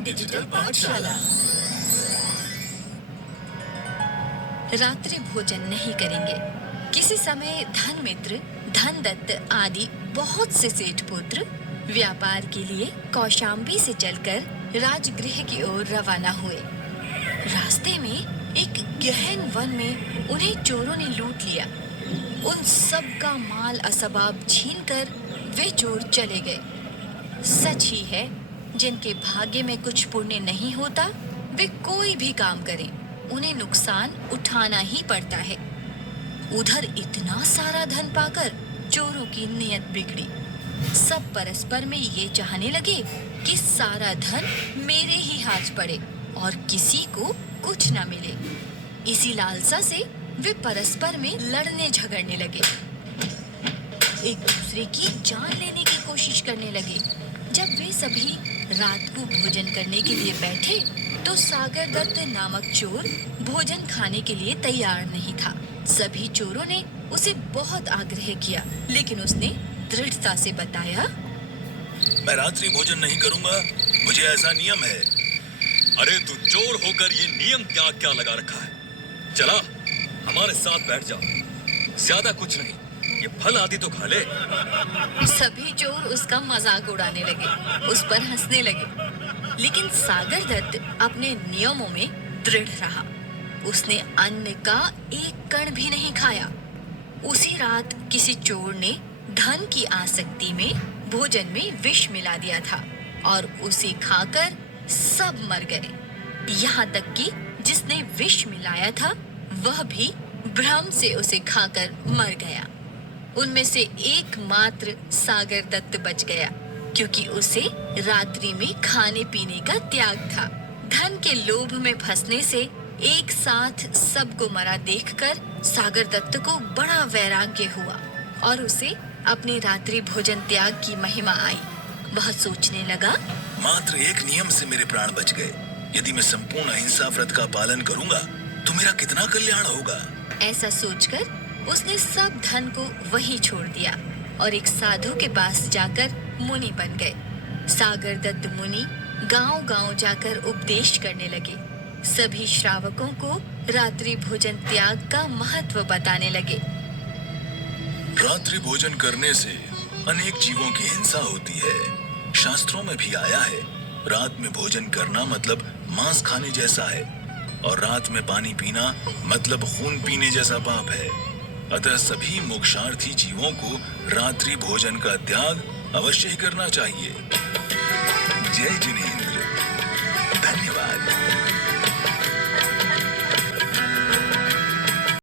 Digital पाठशाला। रात्रि भोजन नहीं करेंगे। किसी समय धन मित्र, धन दत्त आदि बहुत से सेठ पुत्र व्यापार के लिए कौशाम्बी से चलकर राजगृह की ओर रवाना हुए। रास्ते में एक गहन वन में उन्हें चोरों ने लूट लिया। उन सब का माल असबाब छीनकर वे चोर चले गए। सच ही है, जिनके भाग्य में कुछ पुण्य नहीं होता वे कोई भी काम करें उन्हें नुकसान उठाना ही पड़ता है। उधर इतना सारा धन पाकर चोरों की नीयत बिगड़ी। सब परस्पर में ये चाहने लगे कि सारा धन मेरे ही हाथ पड़े और किसी को कुछ ना मिले। इसी लालसा से वे परस्पर में लड़ने झगड़ने लगे, एक दूसरे की जान लेने की कोशिश करने लगे। जब वे सभी रात को भोजन करने के लिए बैठे तो सागर दत्त नामक चोर भोजन खाने के लिए तैयार नहीं था। सभी चोरों ने उसे बहुत आग्रह किया, लेकिन उसने दृढ़ता से बताया, मैं रात्रि भोजन नहीं करूंगा, मुझे ऐसा नियम है। अरे तू चोर होकर ये नियम क्या क्या लगा रखा है? चला हमारे साथ बैठ जा, ज्यादा कुछ नहीं, ये फल आदि तो खा ले। सभी चोर उसका मजाक उड़ाने लगे, उस पर हंसने लगे। लेकिन सागर दत्त अपने नियमों में दृढ़ रहा। उसने अन्न का एक कण भी नहीं खाया। उसी रात किसी चोर ने धन की आसक्ति में भोजन में विष मिला दिया था और उसे खाकर सब मर गए। यहाँ तक कि जिसने विष मिलाया था वह भी भ्रम से उसे खाकर मर गया। उनमें से एकमात्र सागर दत्त बच गया, क्योंकि उसे रात्रि में खाने पीने का त्याग था। धन के लोभ में फंसने से एक साथ सबको मरा देखकर सागर दत्त को बड़ा वैराग्य हुआ और उसे अपने रात्रि भोजन त्याग की महिमा आई। वह सोचने लगा, मात्र एक नियम से मेरे प्राण बच गए। यदि मैं संपूर्ण अहिंसा व्रत का पालन करूंगा तो मेरा कितना कल्याण होगा। ऐसा सोचकर उसने सब धन को वहीं छोड़ दिया और एक साधु के पास जाकर मुनि बन गए। सागर दत्त मुनि गांव-गांव जाकर उपदेश करने लगे। सभी श्रावकों को रात्रि भोजन त्याग का महत्व बताने लगे। रात्रि भोजन करने से अनेक जीवों की हिंसा होती है। शास्त्रों में भी आया है, रात में भोजन करना मतलब मांस खाने जैसा है और रात में पानी पीना मतलब खून पीने जैसा पाप है। अतः सभी मोक्षार्थी जीवों को रात्रि भोजन का त्याग अवश्य ही करना चाहिए। जय जिनेंद्र। धन्यवाद।